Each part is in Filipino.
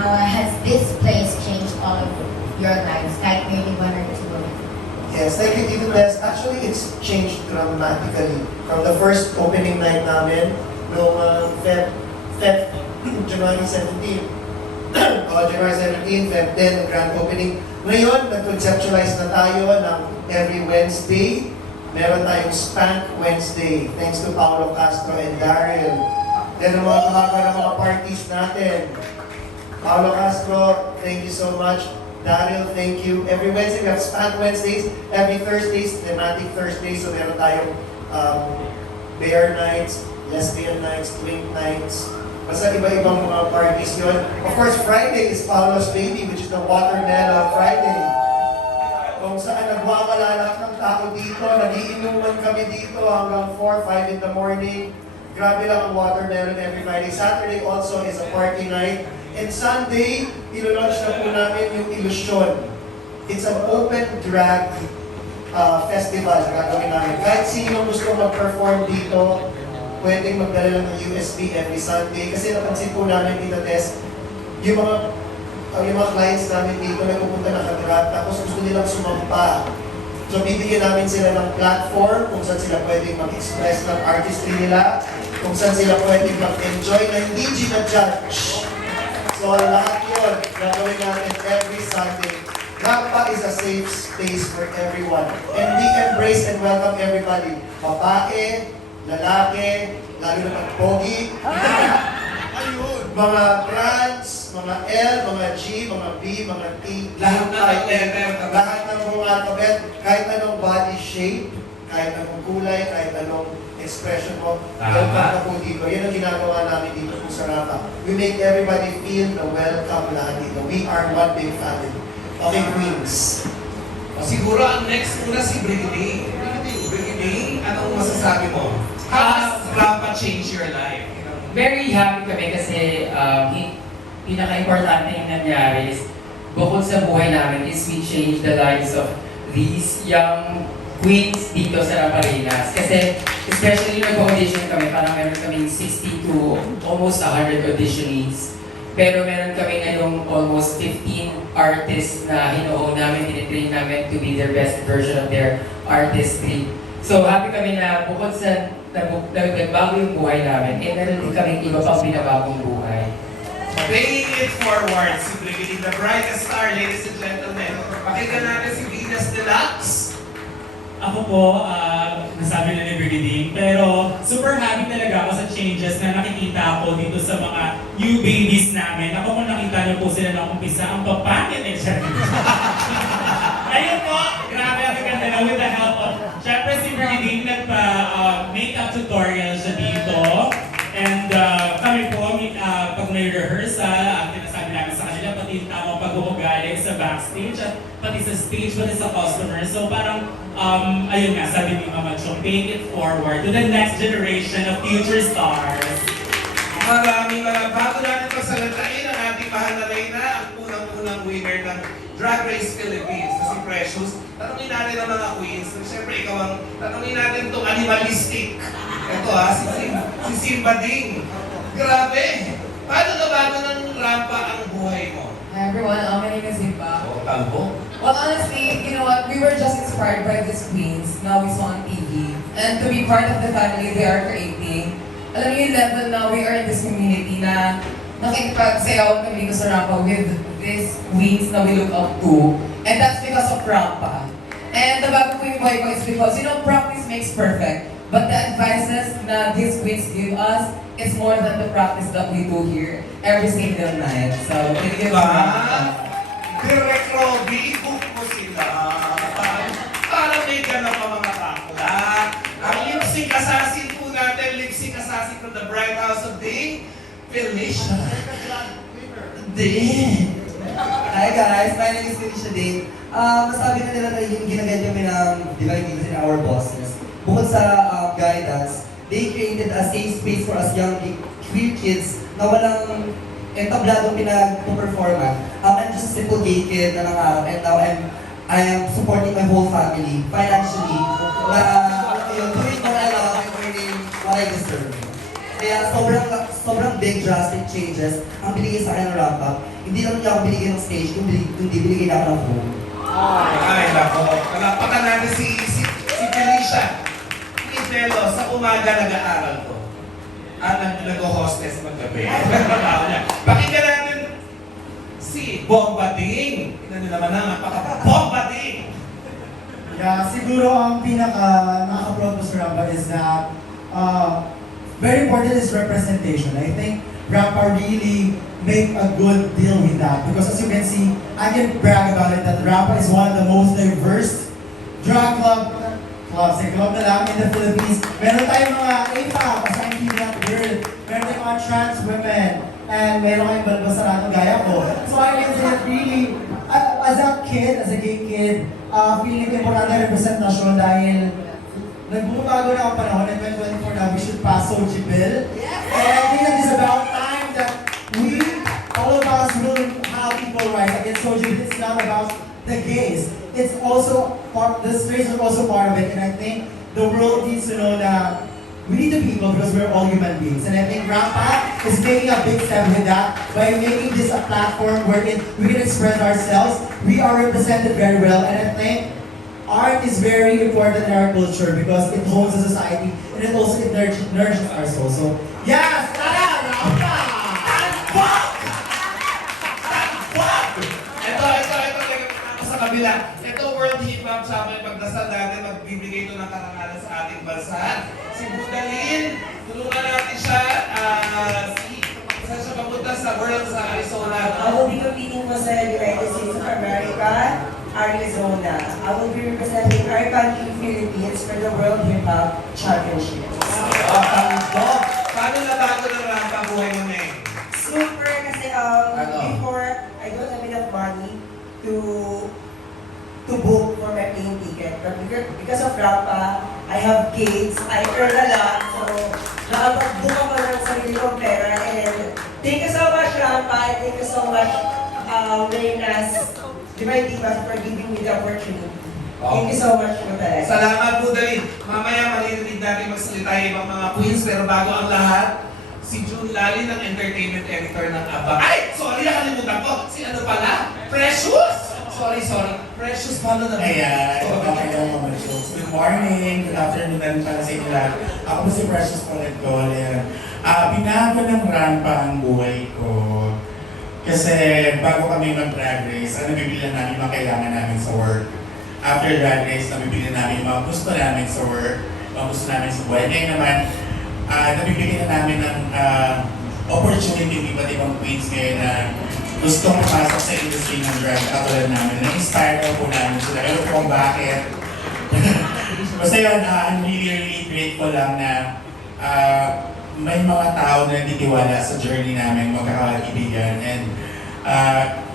how has this place changed all of your lives, like maybe one or two of you? Yes, thank you, Tito Tess. Actually, it's changed dramatically. From the first opening night namin, noong January 17, January 17, Feb 10, grand opening. Ngayon, nag-conceptualize na tayo ng every Wednesday. Meron tayong Spank Wednesday, thanks to Paolo Castro and Daryl. Then, ang mga kumakaroon ng mga parties natin. Paolo Castro, thank you so much. Daryl, thank you. Every Wednesday, we have Spank Wednesdays. Every Thursdays, thematic Thursdays. So meron tayong bear nights, lesbian nights, twink nights. Basta iba-ibang mga parties yun. Of course, Friday is Paolo's Baby, which is the Watermelon Friday. Kung saan nagwawala ng tao dito, nagiinuman kami dito hanggang 4, 5 in the morning. Grabe lang ang watermelon every Friday. Saturday also is a party night. And Sunday, ilo-launch na po namin yung Illusion. It's an open drag festival na gagawin namin. Kahit sino gusto mag-perform dito, pwedeng magdala lang ng USB every Sunday. Kasi napansin po namin dito, Tess, yung mga clients namin dito nagpupunta na kadrag, tapos gusto nilang sumampa. So bibigyan namin sila ng platform kung saan sila pwedeng mag-express ng artistry nila, kung saan sila pwedeng mag-enjoy na hindi ginajudge. So lahat yun, gagawin natin every Sunday. Rampa is a safe space for everyone. And we embrace and welcome everybody. Babae, lalaki, lalo na pag-pogi, mga trans, mga L, mga G, mga B, mga T, Lahat ng letter. lahat ng buong alphabet, kahit anong body shape, kahit anong kulay, kahit anong expression mo, welcome na po dito. Yan ang ginagawa namin dito po sa Rampa. We make everybody feel the welcome lahat dito. We are one big family. Okay, Queens. Siguro ang next muna si Brigitte. Brigitte, anong masasabi mo? How has Rampa changed your life? Very happy kami kasi pinaka-importante yung nangyari is bukod sa buhay namin is we changed the lives of these young queens dito sa Raparinas. Kasi especially yung nag-audition kami, parang meron kaming 60 to almost 100 auditionees. Pero meron kami ngayong almost 15 artists na hino-own namin, tinitrain namin to be their best version of their artistry. So happy kami na bukod sa nagbago yung buhay namin, meron din kaming iba pang binabagong buhay. Paying it forward, si Brigitte, the brightest star, ladies and gentlemen. Pakinggan natin si Venus Deluxe. Ako po, nasabi na ni Brigitte, pero super happy talaga ako sa changes na nakikita ako dito sa mga new babies namin. Ako kung nakita niyo po sila na umpisa, ang papangit eh siya. Ayun po, grabe ang ganda na with the help of, syempre si Brigitte nagpa-makeup tutorial siya dito. And kami po, pag may rehearsal, tinasabi namin sa kanila, pati yung tamang pag-uugali sa backstage, at pati sa stage, pati sa customers. So parang, ayun nga, sabi ni Mama Chong, take it forward to the next generation of future stars. Maraming bago natin pasalatain ang ating mahal na Reyna, ang unang-unang winner ng Drag Race Philippines, na si Precious. Tanungin natin ang mga queens. Siyempre, ikaw ang tanungin natin itong animalistic. Ito si Simba Ding. Grabe! Paano nabago ng Rampa ang buhay mo? Hi everyone, my name is Zimba. Talbo? Well, honestly, you know what? We were just inspired by these queens. Now we saw on TV. And to be part of the family they are creating. Alam niyo yung level na we are in this community na nakikipagsayaw kami dito sa Rampa with these queens na we look up to. And that's because of Rampa. And the bago ko yung buhay ko is because, you know, practice makes perfect. But the advices na these queens give us is more than the practice that we do here every single night. So, thank you so much. Direct Robby, i-book mo sila. Parang may ganap pa mga takla. Ang lip-sync assassin po natin, lip-sync assassin from the Bright House of Day, Felicia Ding. Hi guys, my name is Felicia Ding. Masabi na nila na yung ginaganyan kami ng Divine in our bosses. Bukod sa guidance, they created a safe space for us young queer kids na walang entabladong pinag-performan. I'm just a simple gay kid na nangarap, and now I am supporting my whole family financially na doing what I love and earning what I deserve. Kaya sobrang sobrang big drastic changes ang binigay sa akin ng wrap up. Hindi lang niya ako binigay ng stage, kundi binigay na ako ng home. Ay, nako. Palapakan natin si Felicia. Pinelo, sa umaga nag-aaral ko. Nag-hostess magabi. Pakinggan natin si Bombading. Tingnan nyo naman ang Bombading! Yeah, siguro ang pinaka nakaka-proud ko sa Rampa is that very important is representation. I think Rampa really make a good deal with that because as you can see, I can brag about it that Rampa is one of the most diverse drag clubs na lang in the Philippines. Meron tayong mga APA, assigned female girl, meron tayong mga trans women, and meron kayong balbasaratong gaya ko. So I can say that really, as a kid, as a gay kid, feeling ko importante ang representasyon dahil nagbubago na ang panahon in 2024 na we should pass Sochi Bill. And I think that it's about time that we, all of us, will have equal rights against Sochi Bill. It's not about the gays. It's also part, the straights are also part of it. And I think the world needs to know that we need to be equal because we're all human beings. And I think Rampa is making a big step with that by making this a platform where we can express ourselves. We are represented very well. And I think art is very important in our culture because it holds a society and it also nourishes our soul. So, yes! Tara! Rampa! Ito sa kabila. Ito World Hip Hop Champion. Pagdasal natin, magbibigay ito ng karangalan sa ating bansa. Si Budalin, tulungan natin siya. Saan siya papunta sa World sa Arizona? I will be competing for the United States of America, Arizona. I will be representing our country, Philippines, for the World Hip Hop Championships. Paano nabago ng Rampa buhay mo, Neng? Super kasi before, I don't have enough money to book for my plane ticket. But because of Rampa, I have kids, I earn a lot, so nakapag-book ako ng sarili kong pera. And thank you so much, Rampa, and thank you so much, Reynas, Divine Divas, for giving me the opportunity. Thank you so much po talaga. Salamat po, Dalin. Mamaya maririnig natin magsalita yung ibang mga queens, pero bago ang lahat, si June Lali ng entertainment editor ng ABA. Ay! Sorry, nakalimutan ko. Si ano pala? Precious! Sorry. Precious pala na. Ayan, okay lang mga shows. Good morning, good afternoon na para sa inyo lahat. Ako po si Precious Polentol. Binago ng Rampa ang buhay ko. Kasi bago kami mag-drag race, nabibili namin yung mga kailangan namin sa work. After drag race, nabibili namin yung mga gusto namin sa work, mga gusto namin sa buhay. Ngayon naman, nabibigyan na namin ng opportunity ng iba't ibang queens ngayon na gustong pumasok sa industry ng drag katulad namin. Na-inspire po namin sila. Ewan ko kung bakit. Basta yun, I'm really grateful lang na may mga tao na nagtitiwala sa journey namin magkakaibigan. And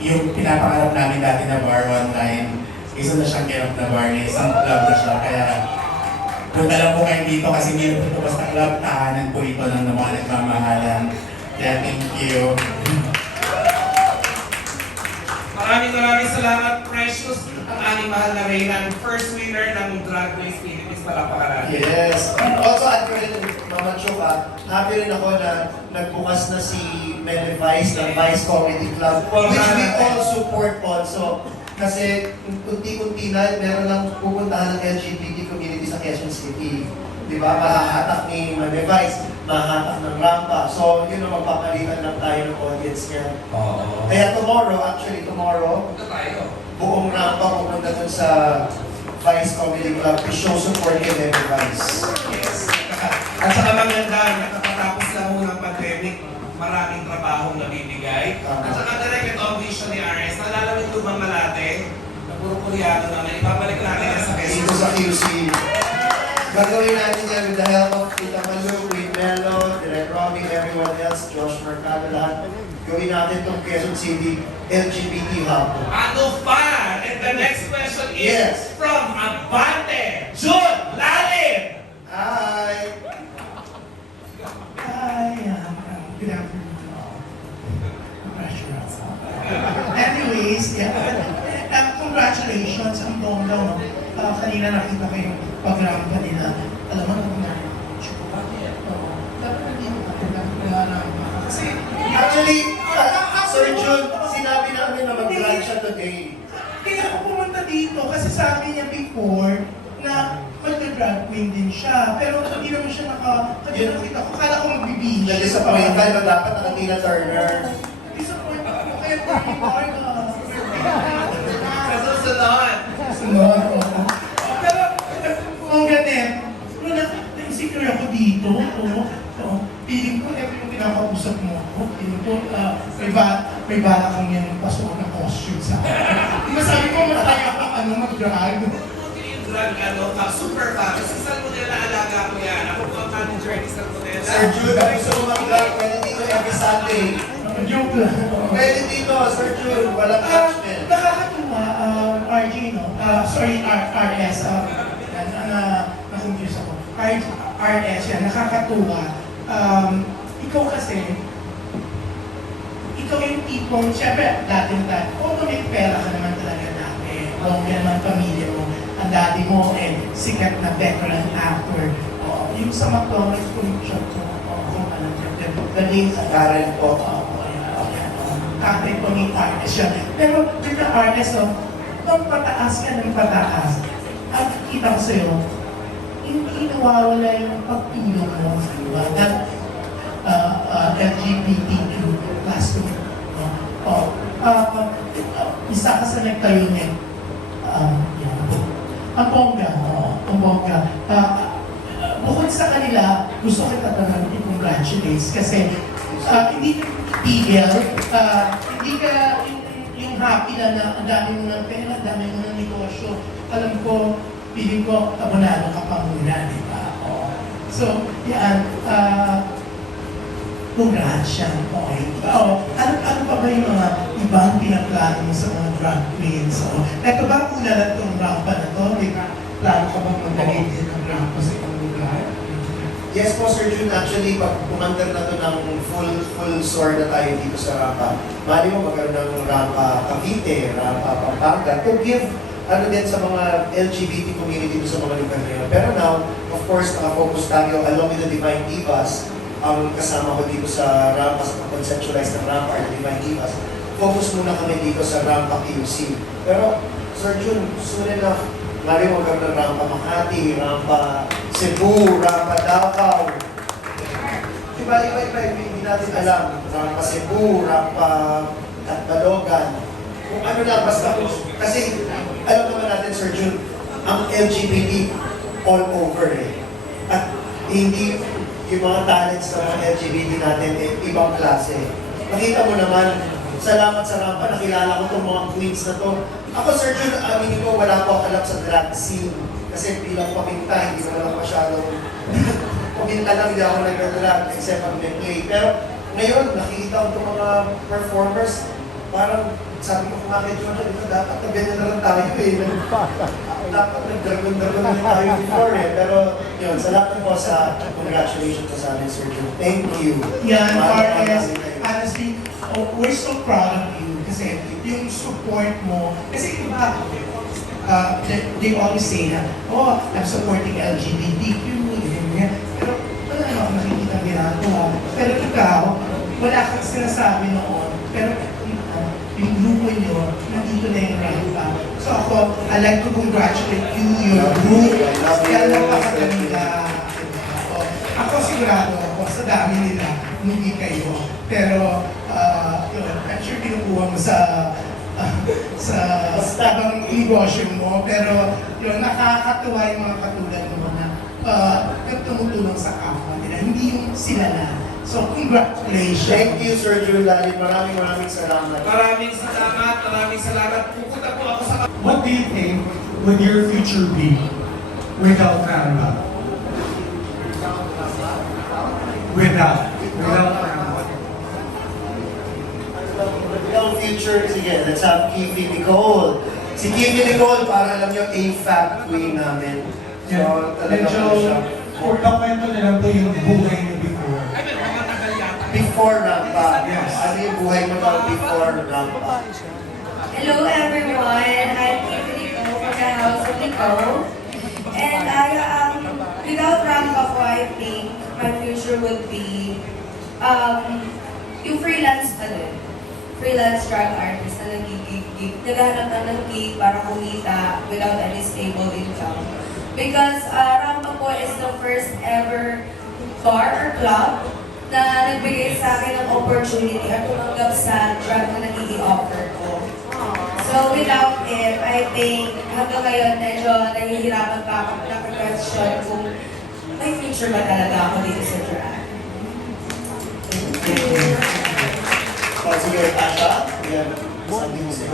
yung pinapangarap namin dati na bar online, isa na siyang kirap na bar niya, isang club na siya. Kaya punta lang po kayo dito kasi hindi na po basta club, tahanan po ito ng mga nagmamahalan. Kaya thank you. Maraming salamat, Precious, ang aming mahal na Reyna, ang first winner ng Drag Race Philippines. Palakpakan natin. Yes. Also, at ko rin, Mama Chuka, happy rin ako na nagbukas na si Meme Vice ng Vice Comedy Club, which we all support also. Kasi kunti-kunti na, meron lang pupuntahan ng LGBT community sa Quezon City. Di ba? Mahahatak ni Meme Vice, mahahatak ng Rampa. So, yun ang magpapalitan lang tayo ng audience niya. Kaya tomorrow, Punta tayo. buong Rampa pupunta dun sa Vice Comedy Club to show support kay Meme Vice. Yes. At saka maganda, nakapatapos lang ho ng pandemic, maraming trabahong nabibigay. At saka direct ito ang vision ni RS. Nalala mo yung lumang malate, na puro Koreano na, ibabalik natin yan sa Dito Quezon. sa QC. Gagawin natin yan with the help of Tita Malu, Queen Melo, Direk Robbie, everyone else, Josh Mercado, lahat. Gawin natin itong Quezon City LGBT Hub. Ano pa? And the next question is Yes. from Abante, June Lalim. Hi! Hi, good afternoon to all. Anyways, congratulations, ang bongga, no? Kanina nakita ko yung pag-rampa nila. Alam mo, dapat hindi mo kapag Sir Jun, sinabi namin na mag-drag siya today. Kaya ako pumunta dito kasi sabi niya before na mag-drag queen din siya. Pero hindi naman siya nakita ko. Kala ko magbibihis. Na-disappoint ka na dapat naka-Tina Turner. Disappoint ako. Kaya parang Marga. Sa susunod. Sunod. Pero, ang ganit, nung na-insecure ako dito, feeling ko, yung pinakausap mo ako, feeling ko, may bala kang yung pasok na costume sa akin. Masabi ko, mataya ka mag-drag. Yung drag, super fast. Sa Salmonella, alaga ko yan. Ako po ang manager ni Salmonella. Sir Jun, kung gusto mo mag-drag, pwede dito every Sunday. Joke lang. Pwede dito, Sir Jun, walang judgment. Nakakatuwa, RJ, no? Sorry, RS. Na-confuse ako. RS yan, nakakatuwa. Ikaw kasi, ikaw yung tipong, syempre, although may pera ka naman talaga dati, o yan naman pamilya mo, ang dati mo, sikat na veteran actor. Yung sa McDonald's connection mo, kung alam niyo, the late Karen po. Kakay po ni artist siya. Pero with the artist, nung pataas ka ng pataas, at kita ko sa'yo, hindi nawawala yung pagtulong mo sa iba. That LGBTQ plus isa ka sa nagtayo niya. Ang bongga. Bukod sa kanila, gusto kita talagang i-congratulate kasi hindi ka tigil, hindi ka yung happy na ang dami mo ng pera, ang dami mo ng negosyo. Alam ko, feeling ko, abonado ka pa muna, di ba? So, yan, congrats yan, okay. Ano pa ba yung mga ibang pinaplano mo sa mga drag queens? Ito ba una na itong rampa na to? May plano ka bang maglagay din ng rampa sa ibang lugar? Yes po, Sir Jun. Actually, pag kumandar na to ng full soar na tayo dito sa rampa, mali mo magkaroon ng rampa Cavite, rampa Pampanga, to give din sa mga LGBT community sa mga lugar na yun. Pero now, of course, nakafocus tayo along with the Divine Divas. Ang kasama ko dito sa rampa, sa conceptualize ng rampa or Divine Divas. Focus muna kami dito sa rampa QC. Pero, Sir Jun, soon enough, mali mo magkaroon ng rampa Makati, rampa Cebu, rampa Davao. Iba, hindi natin alam. Rampa Cebu, rampa Catalogan. Kung ano lang, basta. Kasi, alam naman natin, Sir Jun, ang LGBT all over At hindi yung mga talents ng mga LGBT natin ibang klase. Nakita mo naman, salamat sa rampa, nakilala ko itong mga queens na to. Ako, Sir Jun, aminin ko, wala ko alam sa drag scene. Kasi bilang paminta, hindi ko lang masyadong paminta lang, hindi ako nag-drag except pag may play. Pero ngayon, nakikita ko itong mga performers, parang sabi ko kung kay Jonah, dito dapat na ganyan na lang tayo Dapat nag-dragon-dragon na tayo before Pero yun, salamat po sa congratulations po sa amin, Sir Jun. Thank you. Yan, RS, honestly, we're so proud of you kasi yung support mo, kasi iba, they always say na, I'm supporting LGBTQ, ganyan. Pero wala naman nakikita ginagawa. Pero ikaw, wala kang sinasabi noon. Pero yung grupo nyo, nandito na yung rampa. So ako, I'd like to congratulate you, your group. Kaya napakaganda. Ako sigurado ako, sa dami nila, hindi kayo. Pero, yun, I'm sure kinukuha mo sa ibang negosyo mo. Pero, yun, nakakatuwa yung mga katulad mo na tumutulong sa kapwa nila. Hindi yung sila na. So, congratulations. Thank you, Sir Jun Lalit. Maraming salamat. Maraming salamat. Pupunta po ako sa... What do you think would your future be without Rampa? Without Rampa. Ang future, sige, let's have Kifi Nicole. Si Kifi Nicole, para alam niyo, A-Fab queen namin. So, talaga Medyo, po siya. kung pakwento nila to yung buhay niyo before. Before Rampa. Yes. Ano yung buhay mo daw before Rampa? Hello everyone, I'm Tiffany Ko from the House of Nicole. And without Rampa ko, I think my future would be yung freelance pa din. freelance drag artist na naghahanap na ng gig para kumita without any stable income. Because Rampa po is the first ever bar or club na nagbigay sa akin ng opportunity at tumanggap sa drag na nagiging offer ko. So without it, I think hanggang ngayon medyo nahihirapan pa ako na-question kung may future ba talaga ako dito sa drag. Oh, sige, Asha. Yan. Sabi mo siya.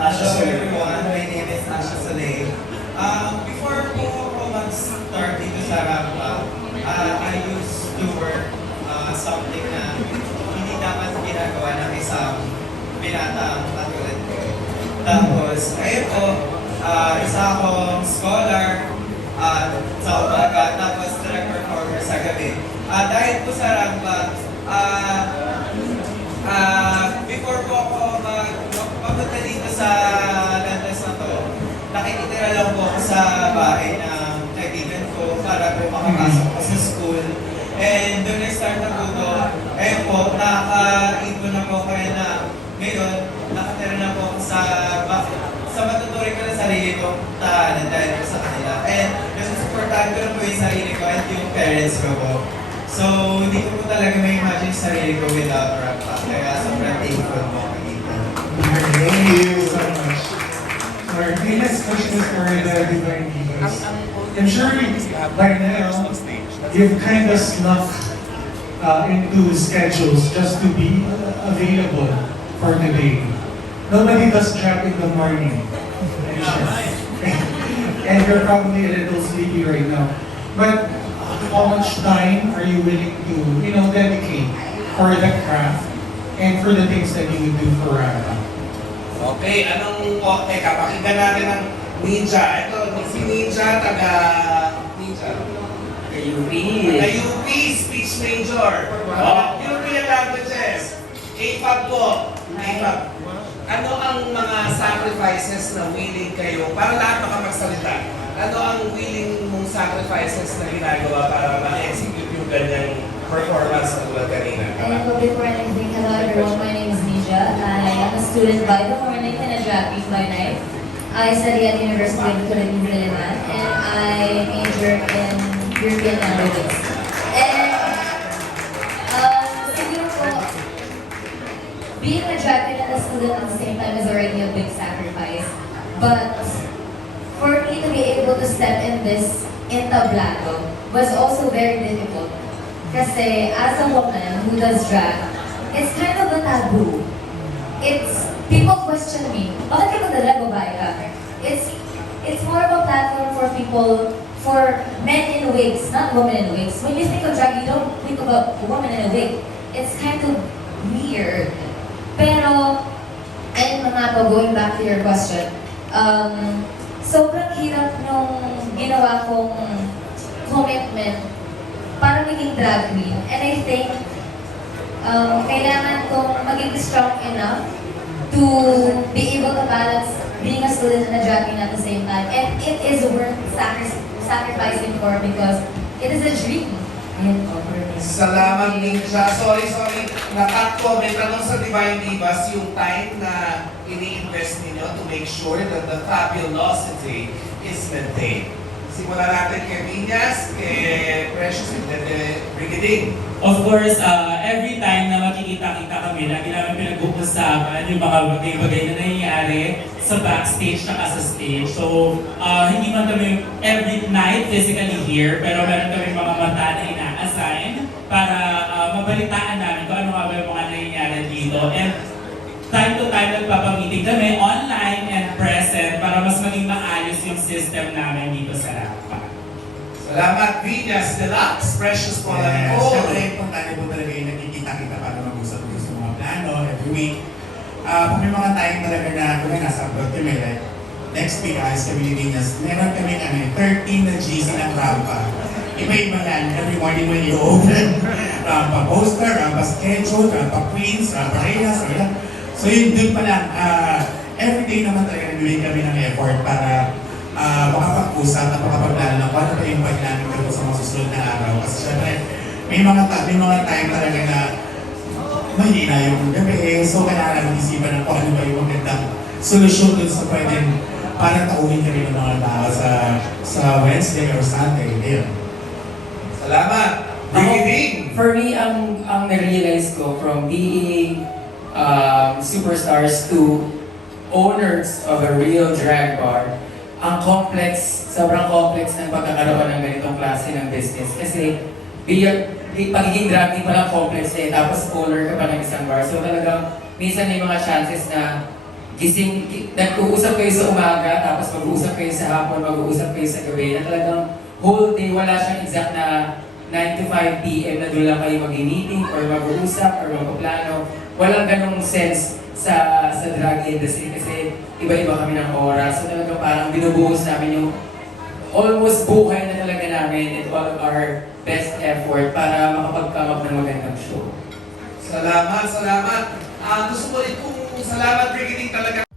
Asha Hello Soler. everyone, my name is Asha Soler. Before po ako mag-start dito sa Rampa, I used to work something na hindi dapat ginagawa ng isang binatang katulad ko. Tapos, ayun po, isa akong scholar sa umaga, tapos drag performer sa gabi. Dahil po sa Rampa, before po ako mapunta dito sa landas na to, nakikitira lang po ako sa bahay ng kaibigan ko para po makapasok ko sa school. And doon na-start na po to, ayun po, nakaka-ipon na po kaya na ngayon, nakatira na po ako sa matuturing ko na sarili kong tahanan dahil po sa kanila. And nasusuportahan ko na po yung sarili ko at yung parents ko po. So, hindi ko po talaga may imagine sarili ko without Rampa. Kaya sobrang thankful mo dito. Thank you so much. Our next question is for the Divine Divas. I'm sure by now, you've kind of snuck into schedules just to be available for the day. Nobody does drag in the morning. I'm sure. And you're probably a little sleepy right now. But how much time are you willing to, dedicate for the craft and for the things that you would do for Rampa? Okay, teka, pakinggan natin ang Ninja. Ito, si Ninja, Ninja. UP. UP, speech major. European languages. APAB po. APAB. Ano ang mga sacrifices na willing kayo, para lahat makapagsalita, ano ang willing mong sacrifices na ginagawa para ma-execute yung ganyang performance na tulad kanina? And before anything, hello everyone, my name is Nija. I am a student by the morning and a drag queen by night. I study at the University of the Philippines, Diliman, and I major in European languages. And siguro po, being a drag queen and a student at the same time is already a big sacrifice. But for me to be able to step in this entablado was also very difficult. Kasi as a woman who does drag, it's kind of a taboo. People question me, bakit ka magdala babae ka? It's more of a platform for people, for men in wigs, not women in wigs. When you think of drag, you don't think about a woman in a wig. It's kind of weird. Pero, ayun na nga po, going back to your question, sobrang hirap nung ginawa kong commitment para maging drag queen. And I think kailangan kong maging strong enough to be able to balance being a student and a drag queen at the same time. And it is worth sacrificing for because it is a dream. Ayun po, for me. Salamat, Ninja. Sorry. Nakat ko, may tanong sa Divine Divas, yung time na ini-invest ninyo to make sure that the fabulosity is maintained. Simulan natin kay Vinyas, kay Precious, and then kay Brigading. Of course, every time na makikita-kita kami, lagi namin pinag-uusapan yung mga bagay-bagay na nangyayari sa backstage at sa stage. So, hindi man kami every night physically here, pero meron kami mga mata na ina-assign para mabalitaan namin kung ano nga ba yung mga nangyayari dito. And time to time nagpapamiting kami online and present para mas maging maayos yung system namin dito sa Rampa. Salamat, Vinyas Deluxe, Precious po lang Yes, ko. syempre, importante po talaga yung nagkikita-kita para mag-usap sa mga plano every week. Kung may mga time talaga na kung may nasa abroad kami, like next week, ayos kami ni Vinyas, meron kami 13 na GC ng Rampa. Iba-iba yan, every morning when you open. Rampa poster, Rampa schedule, Rampa queens, Rampa reynas, so yun dun pa lang, everyday naman talaga nagbibigay kami ng effort para makapag-usap at makapagplano ng paano pa yung pag-namin ko sa mga susunod na araw. Kasi syempre, may mga time talaga na mahina yung gabi. So kailangan isipan ng kung ano ba yung magandang solusyon dun sa pwedeng para tauhin kami ng mga tao sa Wednesday or Sunday. Ayun. Salamat! Brigiding! For me, ang na-realize ko from being superstars to owners of a real drag bar, ang sobrang complex ng pagkakaroon ng ganitong klase ng business. Kasi pagiging drag king palang complex tapos owner ka pa ng isang bar. So talagang minsan may mga chances na nag-uusap kayo sa umaga, tapos mag-uusap kayo sa hapon, mag-uusap kayo sa gabi, na talagang whole day wala siyang exact na 9 to 5 p.m. na doon lang kayo mag-meeting or mag-uusap or mag-plano. Walang ganong sense sa drag industry kasi iba-iba kami ng oras. So talagang parang binubuhos namin yung almost buhay na talaga namin and all of our best effort para makapag-come up ng magandang show. Salamat, salamat. Gusto ko rin kong salamat, Brigiding, talaga.